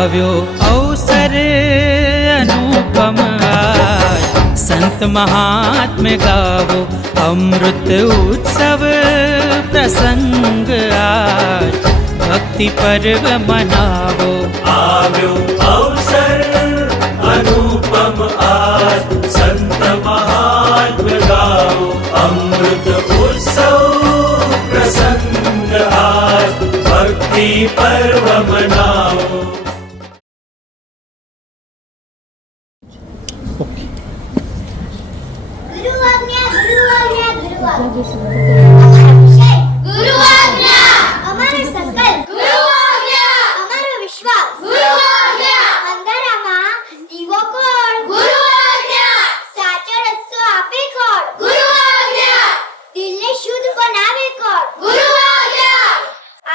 આવ્યો અવસર અનુપમ આજ સંત મહાત્મ્ય ગાવો અમૃત ઉત્સવ પ્રસંગ આજ ભક્તિ પર્વ મનાવો આવ્યો અવસર અનુપમ આજ સંત મહાત્મ્ય ગાવો અમૃત ઉત્સવ પ્રસંગ આજ ભક્તિ પર્વ મનાવો. ગુરુ આજ્ઞા અમારો સંકલ્પ ગુરુ આજ્ઞા અમારો વિશ્વાસ ગુરુ આજ્ઞા અંધારામાં દીવો કોણ ગુરુ આજ્ઞા સાચો રસ્તો આપે કોણ ગુરુ આજ્ઞા દિલને શુદ્ધ બનાવે કોણ ગુરુ આજ્ઞા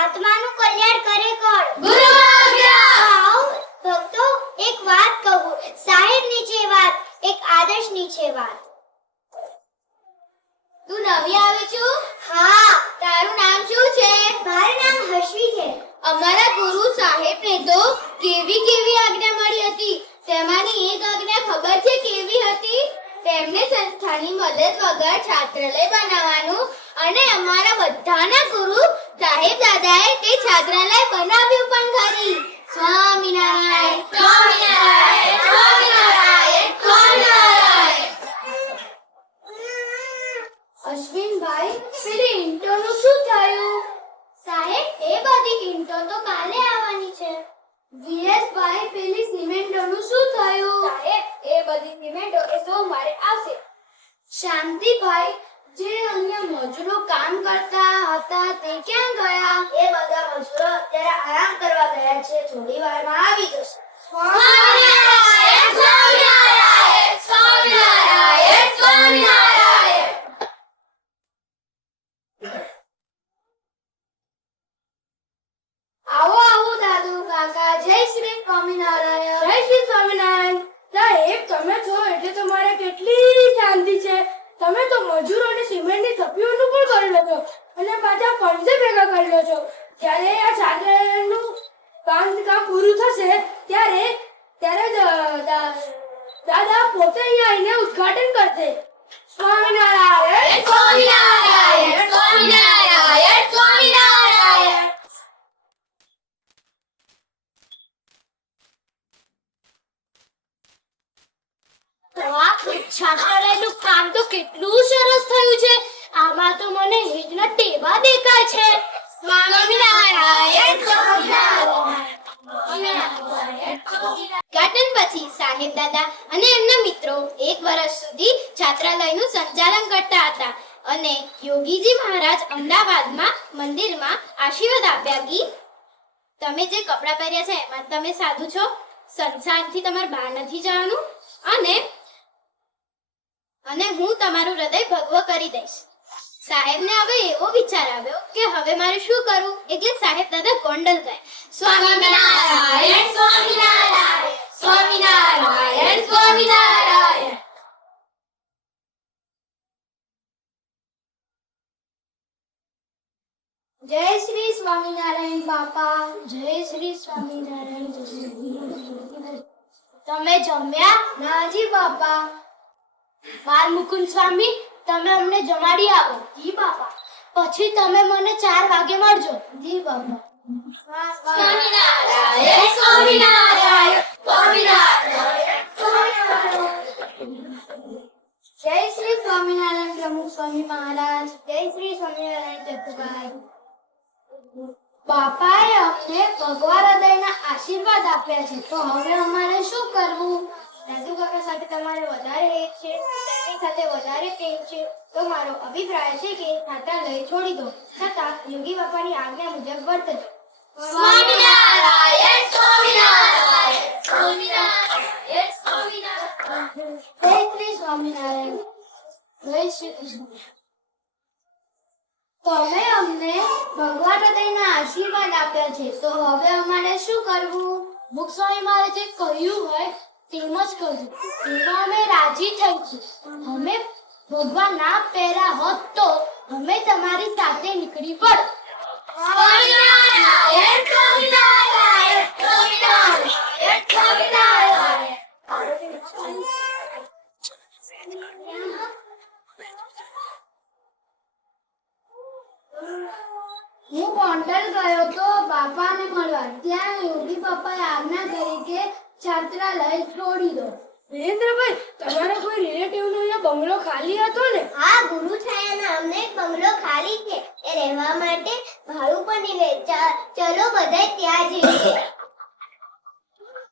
આત્માનું કલ્યાણ કરે કોણ ગુરુ આજ્ઞા. આવો ભક્તો એક વાત કહું, સાહેબ નીચે વાત, એક આદર્શ નીચે વાત. તું નવી આવી છું? હા. તારું નામ શું છે? મારું નામ હર્ષવી છે. અમારા ગુરુ સાહેબને તો કેવી કેવી આજ્ઞા મળી હતી. તેમાંની એક આજ્ઞા ખબર છે કેવી હતી? તેમને સંસ્થાની મદદ વગર છાત્રાલય બનાવવાનું અને અમારા બધાના ગુરુ સાહેબ દાદાએ તે છાત્રાલય બનાવ્યું પણ ખરી. સ્વામિનારાયણ સ્વામિનારાયણ સ્વામિનારાયણ સ્વામિનારાયણ. અશ્વિનભાઈ, પેલી ઈંટોનું શું થયું? સાહેબ, એ બધી ઈંટો તો કાલે આવવાની છે. વીએસભાઈ, પેલી સિમેન્ટોનું શું થયું? સાહેબ, એ બધી સિમેન્ટો એ સોમવારે આવશે. શાંતિભાઈ, જે અન્ય મજૂરો કામ કરતા હતા તે ક્યાં ગયા? એ બધા મજૂરો અત્યારે આરામ કરવા ગયા છે, થોડી વારમાં આવી જશે. સ્વામિનારાયણ સ્વામિનારાયણ સ્વામિનારાયણ સ્વામિનારાયણ. આવો આવો દાદુ કાકા. જય શ્રી સ્વામિનારાયણ. જય શ્રી સ્વામિનારાયણ. સાહેબ, તમે છો એટલે તો મારે કેટલી શાંતિ છે. તમે તો મજૂરો અને સિમેન્ટની થપ્પીઓનું પણ કરી લો છો અને પાછા ફંડે ભેગા કરી લો છો. જ્યારે આ છાત્રાલયનું કામ પૂરું થશે ત્યારે દાદા પોતે અહીંયા આવીને ઉદ્ઘાટન કરશે. સ્વામિનારાયણ સ્વામિનારાયણ સ્વામિનારાયણ સ્વામિનારાયણ. છાત્રાલયનું કામ તો કેટલું સરસ થયું છે. આમાં તો મને હેજના ટેવા દેખાય છે. સ્વામિનારાયણ સ્વામિનારાયણ. ઉદ્ઘાટન પછી સાહેબ દાદા અને એમના મિત્રો એક વર્ષ સુધી છાત્રાલયનું સંચાલન કરતા હતા અને યોગીજી મહારાજ અમદાવાદમાં મંદિરમાં આશીર્વાદ આપ્યા કે તમે જે કપડાં પહેર્યા છે એમાં તમે સાધુ છો, સંસારથી તમારે બહાર નથી જવાનું અને હું તમારું હૃદય ભગવો કરી દઈશ. સાહેબને હવે એવો વિચાર આવ્યો કે હવે મારે શું કરવું, એટલે સાહેબ દાદા ગોંડલ ગયા. સ્વામિનારાયણ સ્વામિનારાયણ સ્વામિનારાયણ સ્વામિનારાયણ. જય શ્રી સ્વામિનારાયણ બાપા. જય શ્રી સ્વામિનારાયણ. તમે જમ્યા? નાજી બાપા. બાર મુકુંદ સ્વામી, તમે અમને જમાડી આવો. જી બાપા. પછી તમે મને 4 વાગે મળજો. જી બાપા. સ્વામિનારાયણ સ્વામિનારાયણ સ્વામિનારાયણ સ્વામિનારાયણ. જય શ્રી સ્વામિનારાયણ પ્રમુખ સ્વામી મહારાજ. જય શ્રી સ્વામિનારાયણ જગુભાઈ. બાપાએ અમને ભગવા હૃદયના આશીર્વાદ આપ્યા છે, તો હવે અમારે શું કરવું? દાદુ કાકા સાથે તમારે વધારે હેત છે, તેની સાથે વધારે પ્રેમ છે, તો મારો અભિપ્રાય છે કે છાત્રાલય છોડી દો, છતાં યોગી બાપાની આજ્ઞા મુજબ વર્તજો. સ્વામિનારાયણ સ્વામિનારાયણ સ્વામિનારાયણ સ્વામિનારાયણ. જય શ્રી સ્વામિનારાયણ. જય શ્રી કૃષ્ણ. તમે અમને ભગવાન હૃદયના આશીર્વાદ આપ્યા છે, તો હવે અમારે શું કરવું? મુખ સ્વામી મારે જે કહ્યું હોય તેમ જ કરજો. તેમાં અમે રાજી થઈશું. અમે ભગવાન ના પહેરા હોત તો અમે તમારી સાથે નીકળી પડ. સ્વામિનારાયણ સ્વામિનારાયણ સ્વામિનારાયણ. ત્યાં યોગી પપ્પાએ આજ્ઞા કરી કે છાત્રાલય છોડી દો. વિરેન્દ્રભાઈ, તમારા કોઈ રિલેટિવનો અહીંયા બંગલો ખાલી હતો ને? હા, ગુરુ છાયાના અમને એક બંગલો ખાલી છે. એ રહેવા માટે ભાડું પણ નહીં લે. ચલો બધાય ત્યાં જઈએ.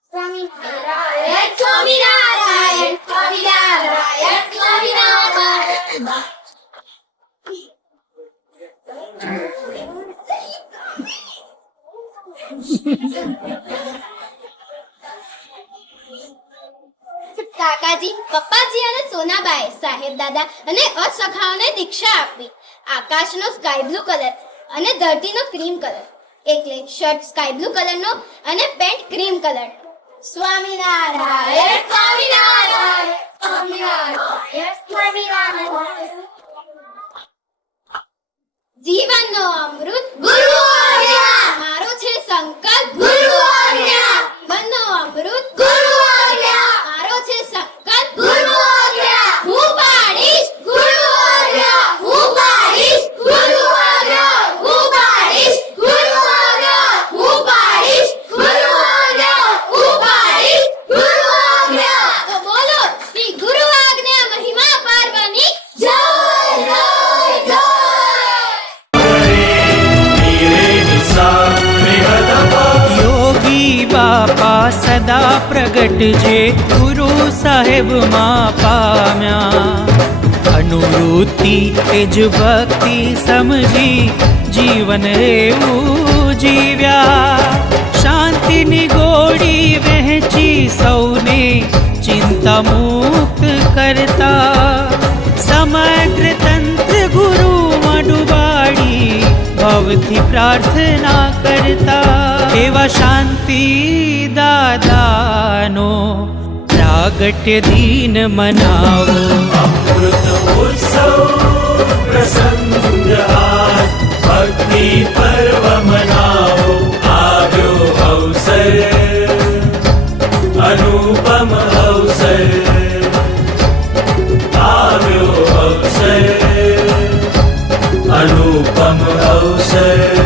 સ્વામિનારાયણ, સ્વામિનારાયણ, સ્વામિનારાયણ, સ્વામિનારાયણ. કાકાજી, પપ્પાજી અને સોનાબાઈ સાહેબ દાદા અને અસખાઓને દીક્ષા આપી. આકાશનો સ્કાય બ્લુ કલર અને ધરતીનો ક્રીમ કલર, એટલે શર્ટ સ્કાય બ્લુ કલરનો અને pant cream colour. Swaminarayan, Swaminarayan, Swaminarayan, Swaminarayan. જીવનનો અમૃત ગુરુ આજ્ઞા, મારો છે સંકલ્પ ગુરુ આજ્ઞા. જીવનનો અમૃત ગુરુ આજ્ઞા, મારો છે સંકલ્પ ગુરુ આજ્ઞા. હું પાડીશ ગુરુ આજ્ઞા, હું પાડીશ ગુરુ આજ્ઞા, હું પાડીશ ગુરુ આજ્ઞા, હું પાડીશ ગુરુ આજ્ઞા, હું પાડીશ ગુરુ આજ્ઞા. તો બોલો શ્રી ગુરુ આજ્ઞા મહિમા પાર્વની જય જય જય. યોગી બાપા સદા પ્રગટ જે ગુરુ સાહેબમાં પામ્યા. અનુવૃત્તિ એ જ ભક્તિ સમજી જીવન એવું જીવ્યા. શાંતિની ગોળી વહેંચી સૌને ચિંતા મુક્ત કરતા. સમગ્ર તંત્ર ગુરુમાં ડૂબાડી ભવથી પ્રાર્થના કરતા. એવા શાંતિ દાદાનો પ્રાગટ્ય દિન મનાવો. अमृत उत्सव प्रसंग आज भक्ति पर्व मनाओ. આવ્યો અવસર, अनुपम अवसर. આવ્યો અવસર, अनुपम अवसर.